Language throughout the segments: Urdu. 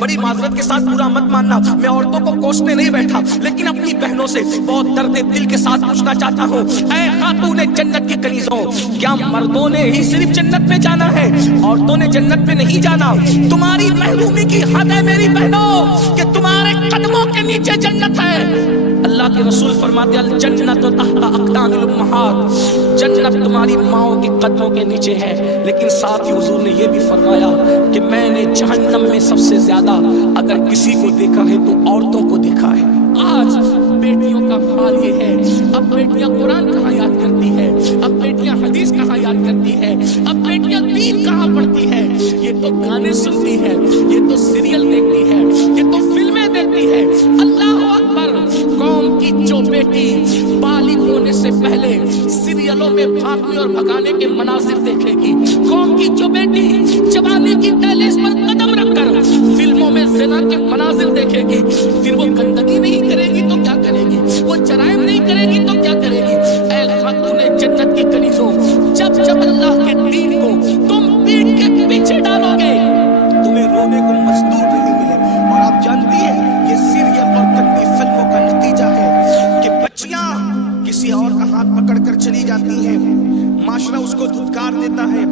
بڑی معذرت کے ساتھ برا مت ماننا، میں عورتوں کو کوسنے نہیں بیٹھا، لیکن اپنی بہنوں سے بہت درد دل کے ساتھ پوچھنا چاہتا ہوں، اے خاتون جنت کی کنیزوں، کیا مردوں نے ہی صرف جنت میں جانا ہے؟ عورتوں نے جنت میں نہیں جانا؟ تمہاری محرومی کی حد ہے میری بہنوں کہ تمہارے قدموں کے نیچے جنت ہے۔ اللہ کے رسول فرماتے ہیں الجنت تحت اقدام الامہات، جنت تمہاری ماؤں کے قدموں کے نیچے ہے، لیکن ساتھ ہی حضور نے یہ بھی فرمایا کہ میں نے جہنم میں سب سے زیادہ اگر کسی کو دیکھا ہے تو عورتوں کو دیکھا ہے۔ آج بیٹیوں کا حال یہ ہے، اب بیٹیاں قرآن کہاں یاد کرتی ہے، اب بیٹیاں حدیث کہاں یاد کرتی ہے، اب بیٹیاں دین کہاں پڑھتی ہے؟ یہ تو گانے سنتی ہے، یہ تو سیریل دیکھتی ہے، یہ تو فلمیں دیکھتی ہے۔ اللہ اکبر! قوم کی جو بیٹی بالغ ہونے سے پہلے سیریلوں میں بھاگنے اور بھگانے کے مناظر دیکھے گی، قوم کی جو بیٹی جوانی کی دہلیز پر قدم رکھ کر فلموں میں زنا کے مناظر دیکھے گی، پھر وہ گندگی نہیں کرے گی تو کیا کرے گی؟ وہ جرائم نہیں کرے گی تو کیا کرے گی؟ اے خاتون جنت کی کنیزوں، جب جب اللہ کے دین کو تم پیٹ کے پیچھے ڈالو گے تمہیں رونے کو مزدور نہیں ملے۔ اور آپ جانتی ہیں یہ سیریل اور گندی فلموں کا نتیجہ ہے کہ بچیاں کسی اور کا ہاتھ پکڑ کر چلی جاتی ہیں، معاشرہ اس کو دھتکار دیتا ہے،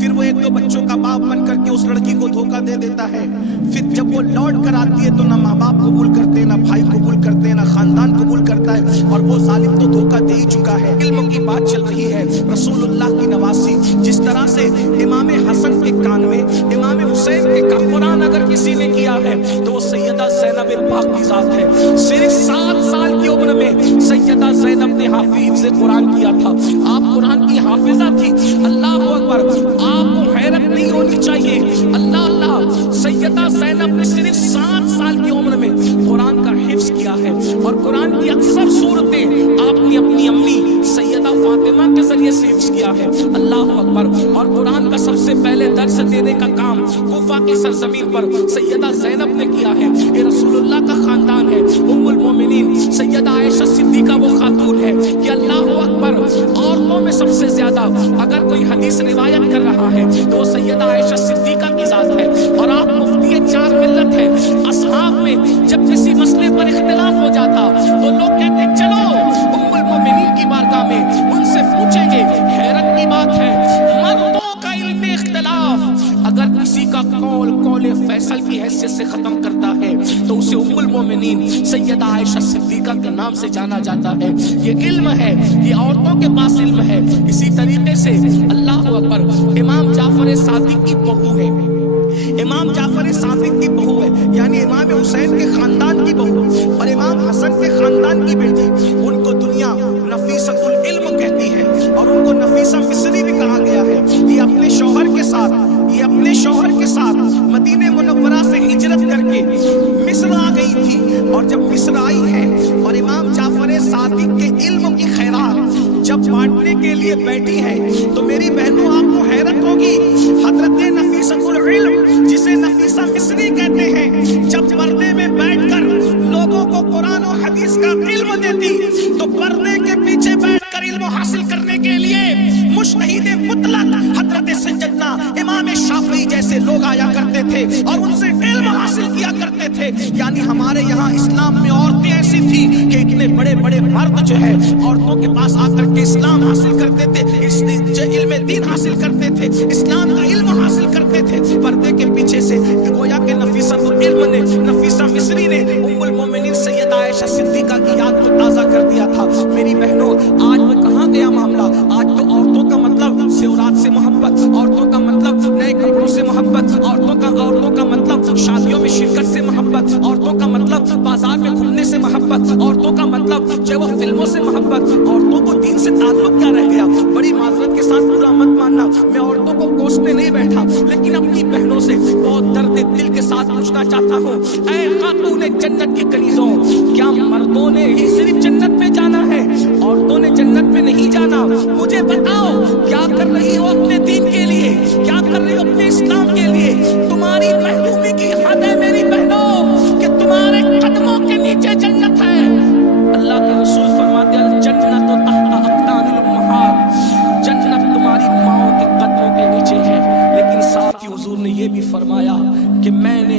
پھر وہ ایک دو بچوں کا باپ بن کر کے اس لڑکی کو دھوکہ دے دیتا ہے، پھر جب وہ لوٹ کر آتی ہے تو نہ ماں باپ قبول کرتے، نہ بھائی قبول کرتے، نہ خاندان قبول کرتا ہے، اور وہ ظالم تو دھوکہ دے ہی چکا ہے۔ علم کی بات چل رہی ہے، رسول اللہ کی نواسی، جس طرح سے امام حسن کے کان میں، امام حسین کے کان قرآن اگر کسی نے کیا ہے تو وہ سیدہ زینب پاک کی ذات ہے۔ صرف 7 سال کی عمر میں سیدہ زینب نے حافظ قرآن کیا تھا، آپ قرآن کی حافظہ تھی۔ اللہ اکبر! آپ کو حیرت نہیں ہونی چاہیے، اللہ سیدہ زینب نے صرف 7 سال کی عمر میں قرآن کا حفظ کیا ہے، اور قرآن کی اکثر صورتیں آپ نے اپنی امی سیدہ فاطمہ کے ذریعے سے حفظ کیا ہے۔ اللہ اکبر! اور قرآن کا سب سے پہلے درس دینے کا کام کوفہ کی سرزمین پر سیدہ زینب نے کیا ہے۔ یہ رسول اللہ کا خاندان ہے، ام المومنین سیدہ عائشہ صدیقہ وہ خاتون ہے کہ اللہ اکبر! عورتوں میں سب سے زیادہ اگر کوئی حدیث روایت کر رہا ہے تو وہ سیدہ عائشہ صدیقہ کی ذات ہے، اور آپ مفتی 4 ملت ہے۔ اصحاب میں جب کسی مسئلے پر اختلاف ہو جاتا تو لوگ کہتے چلو ام المومنین کی بارگاہ میں ان سے پوچھیں گے۔ حیرت کی بات ہے، مردوں کا علم اختلاف اگر کسی کا قول فیصل کی حیثیت سے ختم کرتا ہے تو اسے ام المومنین سیدہ عائشہ صدیقہ کے نام سے جانا جاتا ہے۔ یہ علم ہے، یہ عورتوں کے پاس علم ہے۔ اسی طریقے سے اللہ اکبر! امام جعفر صادق کی بہو ہے، امام جعفر صادق کی بہو ہے، یعنی امام حسین کے خاندان کی بہو، اور امام حسن کے خاندان کی بیٹی، ان کو دنیا نفیسۃ العلم کہتی ہے، اور ان کو نفیسہ مصری بھی کہا گیا ہے۔ یہ اپنے شوہر کے ساتھ مدینہ منورہ سے ہجرت کر کے مصر آ گئی تھی، اور جب مصر آئی ہے اور امام جعفر صادق کے علم کی خیرات جب بانٹنے کے لیے بیٹھی ہے تو میری بہنوں آپ کو حیرت ہوگی، حضرت نفیسۃ العلم جسے نفیسہ مصری کہتے ہیں، جب پردے میں بیٹھ کر لوگوں کو قرآن و حدیث کا علم دیتی تو پردے کے پیچھے بیٹھ کر علم حاصل کرنے کے لیے مجتہد مطلق حضرت سیدنا امام شافعی جیسے لوگ آیا کرتے تھے اور ان سے علم حاصل کیا کرتے تھے۔ یعنی ہمارے یہاں اسلام میں عورتیں ایسی تھی کہ اتنے بڑے بڑے مرد جو ہے عورتوں کے پاس آ کر کے اسلام حاصل کرتے تھے، علم دین حاصل کرتے تھے، اسلام کا علم حاصل کرتے تھے پردے کے پیچھے سے۔ گویا کہ نفیسۃ العلم نے، نفیسہ مصری نے ام المومنین سیدہ عائشہ صدیقہ کی یاد کو تازہ کر دیا تھا۔ میری بہنوں آج وہ کہاں گیا معاملہ؟ آج تو عورتوں کا مطلب زیورات سے محبت، عورتوں کا مطلب نئے کپڑوں سے محبت، عورتوں کا مطلب شادیوں میں شرکت سے محبت، عورتوں کا مطلب بازار میں گھومنے سے محبت، عورتوں کا مطلب جو وہ فلموں سے محبت۔ عورتوں کو دین سے تعلق کیا رہ گیا؟ بڑی معذرت کے ساتھ برا مت ماننا، میں عورتوں کو کوسنے نہیں بیٹھا، لیکن اپنی بہنوں سے بہت درد دل کے ساتھ پوچھنا چاہتا ہوں، اے خاتون جنت کی کنیزوں، کیا مردوں نے ہی صرف جنت میں جانا ہے؟ عورتوں نے جنت میں نہیں جانا؟ مجھے بتاؤ کیا کر رہی ہو اپنے دین کے لیے، کیا کر رہی ہو اپنے اسلام کے لیے؟ تمہاری محرومی کی حد ہے میری بہنوں کہ تمہارے قدموں کے نیچے جنت ہے۔ اللہ کے رسول فرماتے ہیں الجنت تحت اقدام الامہات، جنت تمہاری ماؤں کے قدموں کے نیچے ہے، لیکن ساتھ ہی حضور نے یہ بھی فرمایا کہ میں نے